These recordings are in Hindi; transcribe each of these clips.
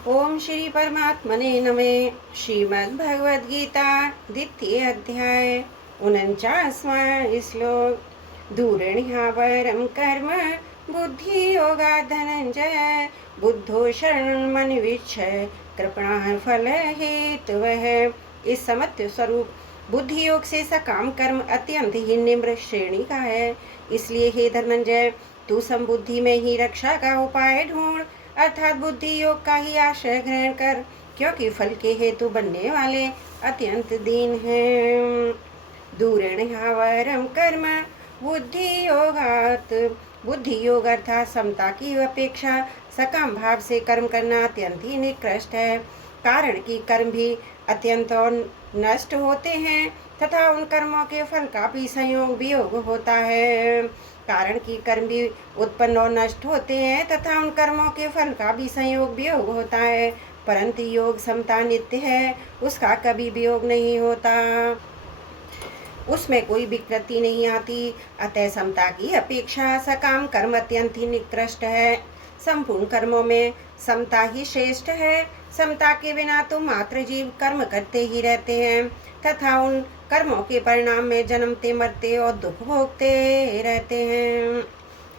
ओम श्री परमात्मने नमे। श्रीमद् भगवद गीता द्वितीय अध्याय 49वां श्लोक। दूरेण्यावरं कर्म बुद्धि योगा धनंजय बुद्धो शरणं मन्विच्छ कृपणः फल हेतवः। इस समत्व स्वरूप बुद्धि योग से सकाम कर्म अत्यंत ही निम्र श्रेणी का है। इसलिए हे धनंजय, तू समबुद्धि में ही रक्षा का उपाय ढूंढ, अर्थात बुद्धि योग का ही आश्रय ग्रहण कर, क्योंकि फल के हेतु बनने वाले अत्यंत दीन हैं। दूरेण ह्यावरम कर्म बुद्धि योगात। बुद्धि योग अर्थात समता की अपेक्षा सकाम भाव से कर्म करना अत्यंत ही निकृष्ट है। कारण कि कर्म भी अत्यंत और नष्ट होते हैं तथा उन कर्मों के फल का भी संयोग वियोग होता है। कारण कि कर्म भी उत्पन्न और नष्ट होते हैं तथा उन कर्मों के फल का भी संयोग वियोग होता है, परंतु योग समता नित्य है, उसका कभी वियोग नहीं होता, उसमें कोई विकृति नहीं आती। अतः समता की अपेक्षा सकाम कर्म अत्यंत ही निकृष्ट है। संपूर्ण कर्मों में समता ही श्रेष्ठ है। समता के बिना तो मात्र जीव कर्म करते ही रहते हैं तथा उन कर्मों के परिणाम में जन्मते मरते और दुख भोगते रहते हैं।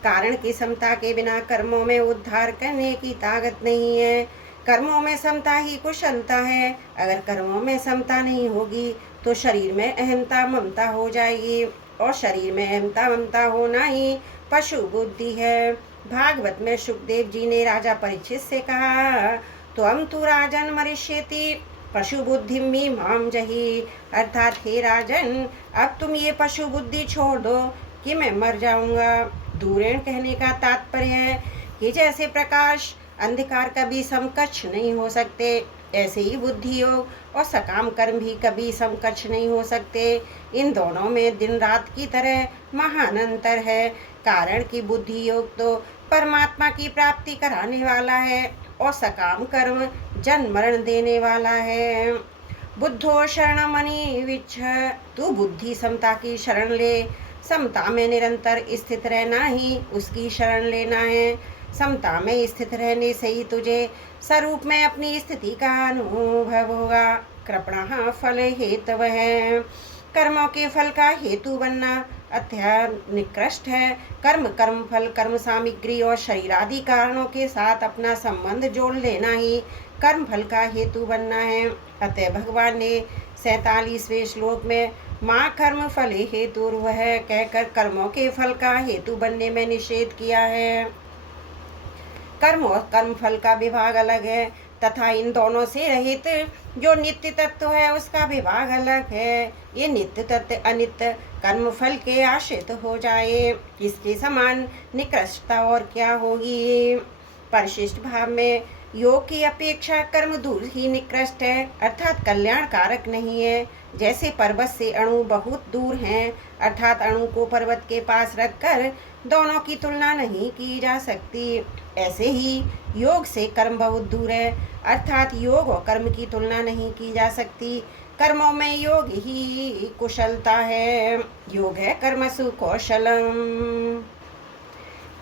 कारण की समता के बिना कर्मों में उद्धार करने की ताकत नहीं है। कर्मों में समता ही कुशलता है। अगर कर्मों में समता नहीं होगी तो शरीर में अहंता ममता हो जाएगी, और शरीर में अहंता ममता होना ही पशु बुद्धि है। भागवत में सुखदेव जी ने राजा परीक्षित से कहा, तो हम तू राजन मरिष्यति पशु बुद्धि मी माम जही। अर्थात हे राजन, अब तुम ये पशु बुद्धि छोड़ दो कि मैं मर जाऊंगा। दूरेण कहने का तात्पर्य है कि जैसे प्रकाश अंधकार कभी समकक्ष नहीं हो सकते, ऐसे ही बुद्धि योग और सकाम कर्म भी कभी समकक्ष नहीं हो सकते। इन दोनों में दिन रात की तरह महान अंतर है। कारण कि बुद्धि योग तो परमात्मा की प्राप्ति कराने वाला है और सकाम कर्म जन्म मरण देने वाला है। बुद्धो शरणमणि विच्छ। तू बुद्धि समता की शरण ले। समता में निरंतर स्थित रहना ही उसकी शरण लेना है। समता में स्थित रहने से ही तुझे स्वरूप में अपनी स्थिति का अनुभव होगा। कृपणः फल हेतव है। कर्मों के फल का हेतु बनना अत्यंत निकृष्ट है। कर्म फल कर्म सामग्री और शरीर आदि कारणों के साथ अपना संबंध जोड़ लेना ही कर्म फल का हेतु बनना है। अतः भगवान ने 47वें श्लोक में माँ कर्म फल हेतु है कहकर कर्मों के फल का हेतु बनने में निषेध किया है। कर्म और कर्म फल का विभाग अलग है तथा इन दोनों से रहित जो नित्य तत्व है उसका विभाग अलग है। ये नित्य तत्व अनित्य कर्म फल के आश्रित हो जाए, इसके समान निकृष्टता और क्या होगी। परिशिष्ट भाव में योग की अपेक्षा कर्म दूर ही निकृष्ट है, अर्थात कल्याणकारक नहीं है। जैसे पर्वत से अणु बहुत दूर हैं, अर्थात अणु को पर्वत के पास रखकर दोनों की तुलना नहीं की जा सकती, ऐसे ही योग से कर्म बहुत दूर है, अर्थात योग और कर्म की तुलना नहीं की जा सकती। कर्मों में योग ही कुशलता है। योग है कर्मसु कौशलम।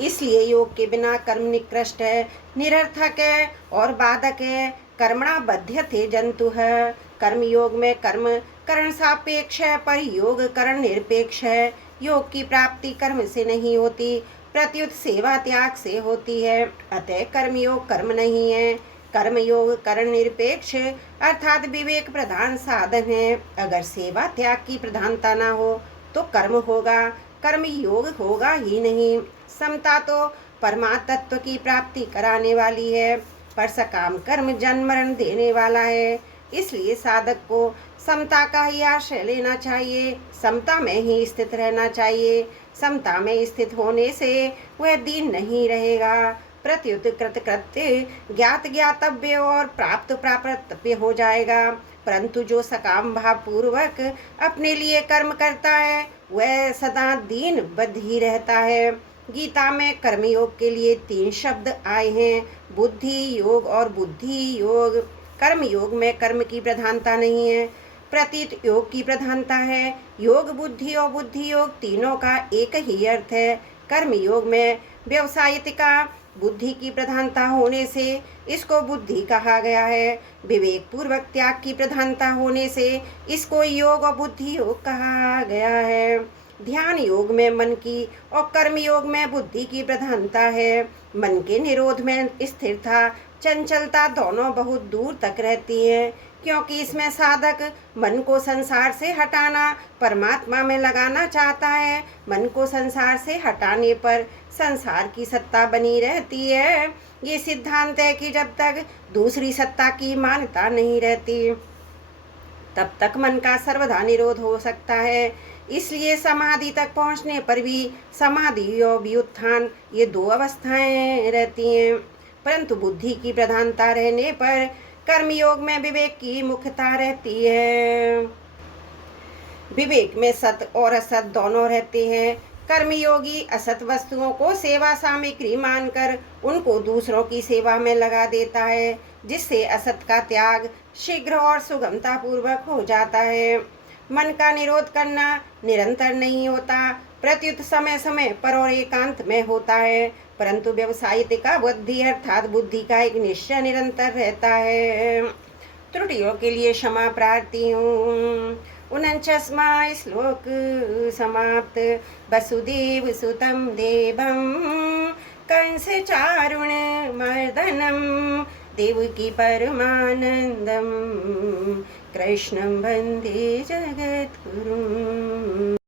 इसलिए योग के बिना कर्म निकृष्ट है, निरर्थक है और बाधक है। कर्मणा बध्यते जंतु है। कर्म योग में कर्म करण सापेक्ष है, पर योग करण निरपेक्ष है। योग की प्राप्ति कर्म से नहीं होती, प्रत्युत सेवा त्याग से होती है। अतः कर्मयोग कर्म नहीं है। कर्मयोग करण निरपेक्ष अर्थात विवेक प्रधान साधन है। अगर सेवा त्याग की प्रधानता न हो तो कर्म होगा, कर्म योग होगा ही नहीं। समता तो परमात्म की प्राप्ति कराने वाली है, पर सकाम कर्म जन्म मरण देने वाला है। इसलिए साधक को समता का ही आश्रय लेना चाहिए, समता में ही स्थित रहना चाहिए। समता में स्थित होने से वह दीन नहीं रहेगा, प्रत्युत कृतकृत्य ज्ञात ज्ञातव्य और प्राप्त प्राप्तव्य हो जाएगा। परंतु जो सकाम भाव पूर्वक अपने लिए कर्म करता है वह सदा दीन बद्ध ही रहता है। गीता में कर्मयोग के लिए 3 शब्द आए हैं, बुद्धि योग और बुद्धि योग। कर्म योग में कर्म की प्रधानता नहीं है, प्रतीत योग की प्रधानता है। योग बुद्धि और बुद्धि योग तीनों का एक ही अर्थ है। कर्म योग में व्यवसायिक का बुद्धि की प्रधानता होने से इसको बुद्धि कहा गया है। विवेक पूर्वक त्याग की प्रधानता होने से इसको योग और बुद्धि योग कहा गया है। ध्यान योग में मन की और कर्म योग में बुद्धि की प्रधानता है। मन के निरोध में स्थिरता, चंचलता दोनों बहुत दूर तक रहती है, क्योंकि इसमें साधक मन को संसार से हटाना, परमात्मा में लगाना चाहता है। मन को संसार से हटाने पर संसार की सत्ता बनी रहती है। ये सिद्धांत है कि जब तक दूसरी सत्ता की मान्यता नहीं रहती, तब तक मन का सर्वदा निरोध हो सकता है। इसलिए समाधि तक पहुंचने पर भी समाधि और व्युत्थान, ये दो अवस्थाएं रहती हैं। परंतु बुद्धि की प्रधानता रहने पर कर्मयोग में विवेक की मुख्यता रहती है। विवेक में सत और असत दोनों रहते हैं। कर्मयोगी असत वस्तुओं को सेवा सामग्री मानकर उनको दूसरों की सेवा में लगा देता है, जिससे असत का त्याग शीघ्र और सुगमता पूर्वक हो जाता है। मन का निरोध करना निरंतर नहीं होता, प्रत्युत समय समय पर और एकांत में होता है। परंतु व्यवसायिक का बुद्धि अर्थात बुद्धि का एक निश्चय निरंतर रहता है। त्रुटियों के लिए क्षमा प्रार्थी हूँ। 49वां श्लोक समाप्त। वसुदेव सुतं देवं कंस चारुण मर्दनम देवकी परमानंदम कृष्णं वंदे जगद्गुरुम्।